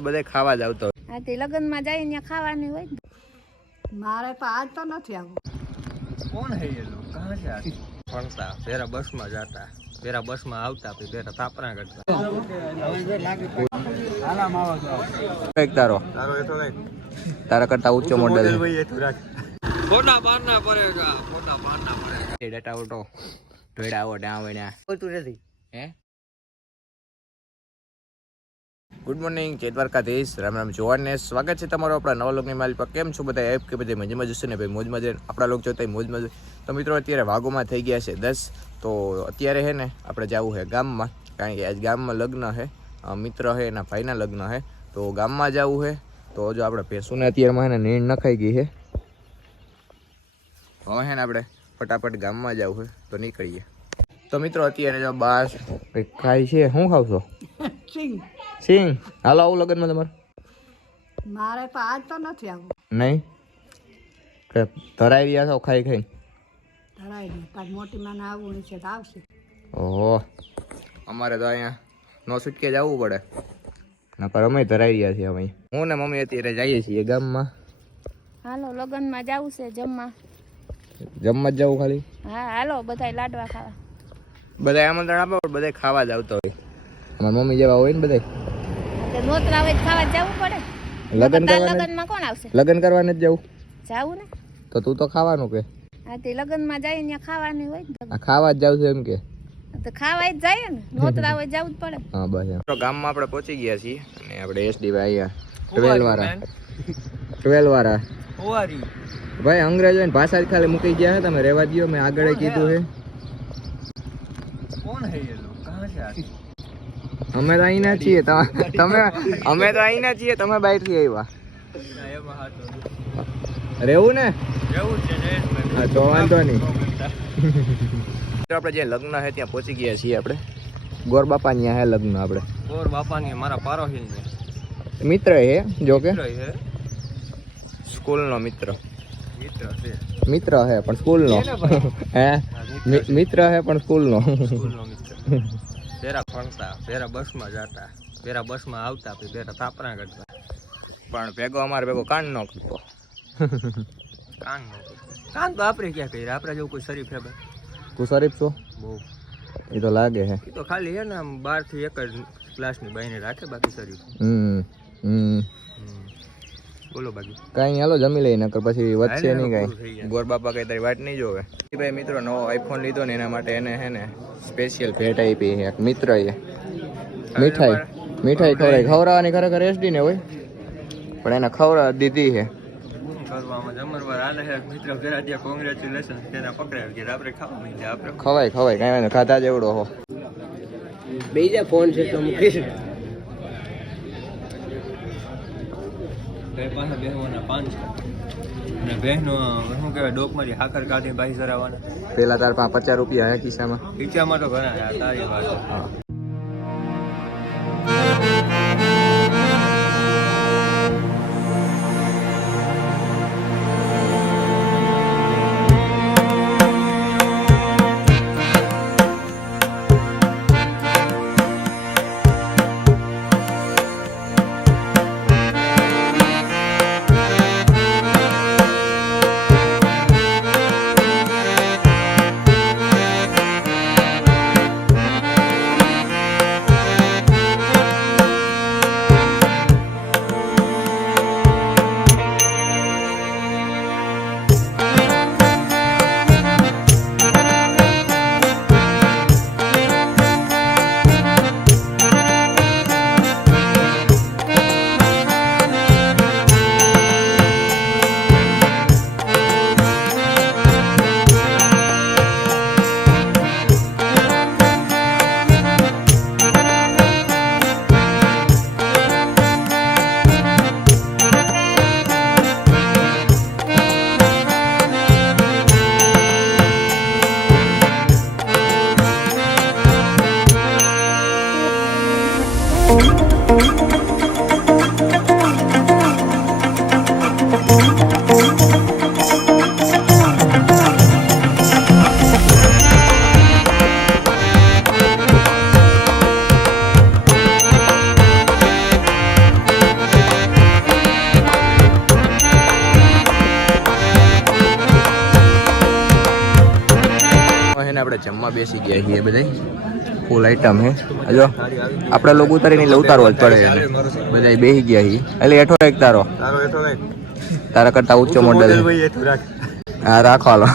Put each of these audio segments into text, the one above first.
બધે ખાવા જ આવતો હા તે લગ્નમાં જાય ને ખાવાની હોય ને. મારે તો આજ તો નથી આવું કોણ હે એ લોકો? કાં છે ભણતા ફેરા બસમાં જતા. ફેરા બસમાં આવતા પછી ફેરા તાપરા કરતા એક તારો. તારો એ તો નહીં તારા કરતા ઊંચો મોડલ ભાઈ એ તું રાખ ફોટા પારના પડેગા ફોટા પારના પડેગા ડેટા ઓટો ઢોડા ઓડા આવણ્યા કોઈ તું નથી. હે? ગુડ મોર્નિંગ જય દ્વારકાધીશ. રામ રામ જોવાનને સ્વાગત છે તમારો આપણા નવા લોકની માલ પર. કેમ છો બધા? એપ કે બધા મજામાં જશે ને ભાઈ, મોજમાં જઈને આપણા લોક જોતા મોજમાં. તો મિત્રો, અત્યારે વાગોમાં થઈ ગયા છે દસ. તો અત્યારે હે ને, આપણે જવું છે ગામમાં. કારણ કે આજ ગામમાં લગ્ન છે મિત્ર છે એના ભાઈના લગ્ન છે તો ગામમાં જવું છે તો જો આપણે ભેંસુને અત્યારમાં એને નીણ નખાઈ ગઈ છે હવે હે ને આપણે ફટાફટ ગામમાં જવું છે તો નીકળીએ. તો મિત્રો, અત્યારે જો કંઈક ખાય છે. શું ખાવ છો સિંગ સિંગ હાલો આવું લગ્નમાં તમારે? મારે તો આજ તો નથી આવું. નહીં? કે ધરાઈ રહ્યા છો ખાઈ ખાઈ ધરાઈ તાર મોટી માને આવવું છે તો આવશે. ઓહો. અમારે તો અહીંયા નો છૂટકે આવવું પડે. નકર અમે ધરાઈ રહ્યા છીએ અમે. હું ને મમ્મી અત્યારે જઈએ છીએ ગામમાં. હાલો લગ્નમાં જવું છે જમવા. જમવા જ જવું ખાલી? હા હાલો બધાય લાડવા ખાવા. બધા આમંત્રણ આપો બધા ખાવા જ આવતા હોય. અમારી મમ્મી જેવા હોય ને બધા તે નોતરા હોય ખાવા જવું પડે. લગ્ન કોણ આવશે? લગ્ન કરવાને જ જવું. જાવું ને? તો તું તો ખાવાનું કે. હા તે લગ્નમાં જાય ને ખાવાની હોય આ ખાવા જ જાવ છે એમ કે. તો ખાવા જ જાય ને. નોતરા હોય જવું જ પડે. હા બસ એમ. ગામમાં આપણે પહોંચી ગયા છીએ. અને આપણે એસડી ભાઈ અહીંયા. ટ્વેલ વાળા ટ્વેલ વાળા ભાઈ અંગ્રેજો ની ભાષા જ ખાલી મૂકી ગયા છે. તમે રહેવા દો મેં આગળ કીધું છે. અમે તો અહીંના છીએ તમે અમે તો અહીંના છીએ તમે બહારથી આવ્યા. રેવું ને? હા તો વાંધો નહીં. આપણે જે લગ્ન છે ત્યાં પહોંચી ગયા છીએ આપણે. ગોર બાપા ત્યાં હે લગ્ન આપણે. ઓર બાપાની મારા પારોહિલ ને મિત્ર હે જો કે. સ્કૂલનો મિત્ર. મિત્ર છે. મિત્ર હે પણ સ્કૂલનો. હે? મિત્ર હે પણ સ્કૂલનો. સ્કૂલનો મિત્ર. પેરા ફરતા પેરા બસમાં જતા પેરા બસમાં આવતા પછી પેરા તાપરા કરતા પણ ભેગો અમારે ભેગો કાન નો કરતો કાન નો કાન તો આપણે ક્યાં કરીએ આપણે જેવું કોઈ શરીફ હે તું શરીફ છો? બહુ. એ તો લાગે હે. એ તો ખાલી હે ને આમ બારથી એક જ ક્લાસની બાઈને રાખે બાકી શરીફ. હમ હમ. બોલો બાકી કાંઈ હાલો જમી લઈ નકર પછી વધશે નહીં કાંઈ. ગોર બાપા કઈ તારી વાટ નહીં જોવે. ભાઈ મિત્રો નવો આઈફોન લીધો ને એના માટે એને હે ને સ્પેશિયલ ભેટ આપી એક મિત્ર એ મીઠાઈ. મીઠાઈ ખવડાવી. ખવડાવવાની ખરેખર એસડી ને હોય. પણ એને ખવડાવ દીધી છે. ખવાય ખવાય કઈ ખાધા જેવડો હો. બીજા ફોન છે તો મૂકીશ બે પાસે બેહવાના પાંચ અને બહેનો શું કહેવાય ડોકમાંથી હાકર કાઢીને ભાઈ સરાવવાના પેલા તાર પાસે પચાસ રૂપિયા હે ખિસ્સામાં ઈચ્છામાં તો ઘણા તારી વાત આપણે જમવા બેસી ગયા છીએ બધા ફૂલ આઈટમ હે. જો આપણે લોકો ઉતારીને એટલે ઉતારો જ પડે બધા બેસી ગયા છીએ. એટલે એઠો એક તારો. તારો નહીં કરતા ઊંચો મોડેલ રાખ. હા રાખો હાલો.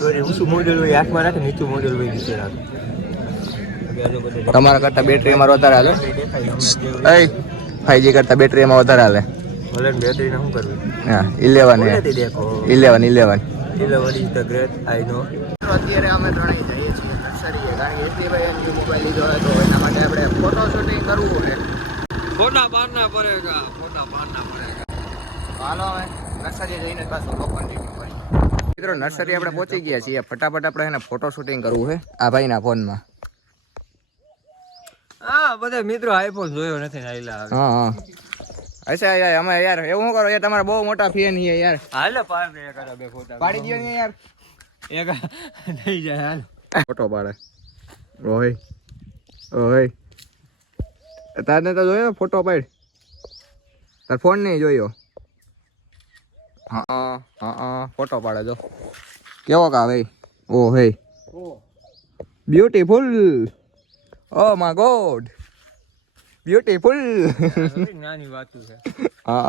સોરી ઊંચું મોડેલ હોય આંખમાં રાખે નીચું મોડેલ હોય નીચે રાખે. તમારા કરતા બેટરી અમારો વધારે હાલે. એ ફાઈવજી કરતા બેટરી એમાં વધારે હાલે. હા eleven eleven eleven eleven is the great I know અત્યારે અમે ત્રણેય જઈએ છીએ નર્સરીએ કારણ કે એસબીભાઈ એની મોબાઈલ લીધો હોય તો એના માટે આપણે ફોટો શૂટિંગ કરવું હોય. ફોટા પાડના પડેગા ફોટા પાડના પડેગા હાલો હવે નર્સરી જઈને પાછું લોકોને મિત્રો નર્સરી આપણે પહોંચી ગયા છીએ. ફટાફટ આપણે એને ફોટો શૂટિંગ કરવું છે આ ભાઈના ફોનમાં. હા બધા મિત્રો આઈફોન જોયો નથી નાઈલા હા હા. અચ્છા યાર અમે યાર એવું કરો? યાર તમારા બહુ મોટા ફેન છે યાર. હાલે પાડી દો ને યાર. એક થઈ જાય હાલ ફોટો પાડે ઓય ઓય તારને તો જોયો ફોટો પાડ તાર ફોન નહીં જોયો હા હા હા ફોટો પાડે જો કેવો કા ભાઈ ઓ હે beautiful oh my god beautiful નાની વાતું છે હા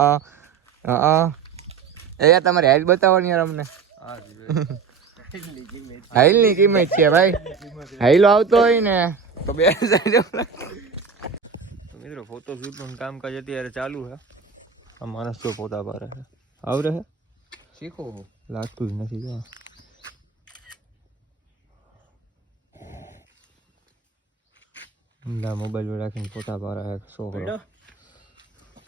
હા હા એ યાર તમારી હાઈટ બતાવવાની યાર અમને હા હાઈલની કિંમત છે ભાઈ. હાઈલો આવતો હોય ને તો બે મિત્રો ફોટો શૂટનું કામકાજ અત્યારે ચાલુ છે. આ માણસ જો ફોટા પાડે છે. આવડે છે? શીખો. લાગતું જ નથી જો. ના મોબાઈલ રાખીને ફોટા પાડે છે છોકરો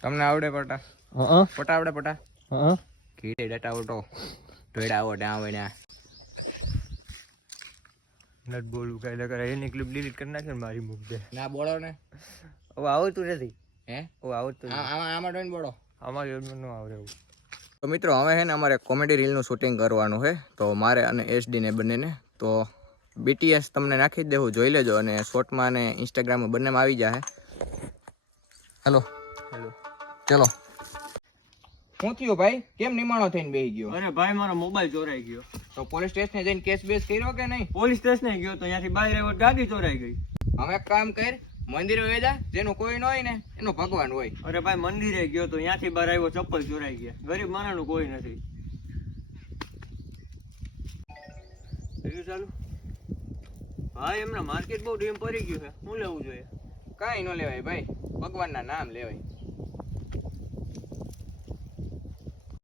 તમને આવડે પટા? હા પટા આવડે પટા? હા કીડે ડટા ઓટો ઢોડા ત્યાં આવે ને નટ બોલું કાયદા કરે એની ક્લિપ ડિલીટ કરી નાખે મારી મૂક દે. ના બોલો ને. હવે આવડતું નથી. હે? હવે આવડતું આમાં આમાં ડોઈને બોલો. અમારે યોજમાં ન આવડે એવું. તો મિત્રો હવે છે ને અમારે કોમેડી રીલનું શૂટિંગ કરવાનું છે. તો મારે અને એસડી ને બંનેને તો બીટીએસ તમને નાખી જ દેવું. જોઈ લેજો અને શોર્ટમાં અને ઇન્સ્ટાગ્રામમાં બંનેમાં આવી જાય હેલો હેલો ચલો. શું થયું ભાઈ? કેમ નિમાણો થઈને બેહી ગયો? અરે ભાઈ મારો મોબાઈલ ચોરાઈ ગયો. તો પોલીસ સ્ટેશને જઈને કેસ બેસ કર્યો કે નહીં? પોલીસ સ્ટેશને ગયો તો ત્યાંથી બહાર આવ્યો ગાડી ચોરાઈ ગઈ. હવે એક કામ કર મંદિરે વહી જા જેનું કોઈ ન હોય ને એનો ભગવાન હોય. અરે ભાઈ મંદિરે ગયો તો ત્યાંથી બહાર આવ્યો ચપ્પલ ચોરાઈ ગયા. ગરીબ માણસનું કોઈ નથી. ચાલુ? ભાઈ એમના માર્કેટ બહુ ડીમ પડી ગયું છે. શું લેવું જોઈએ? કાંઈ ન લેવાય ભાઈ ભગવાનના નામ લેવાય.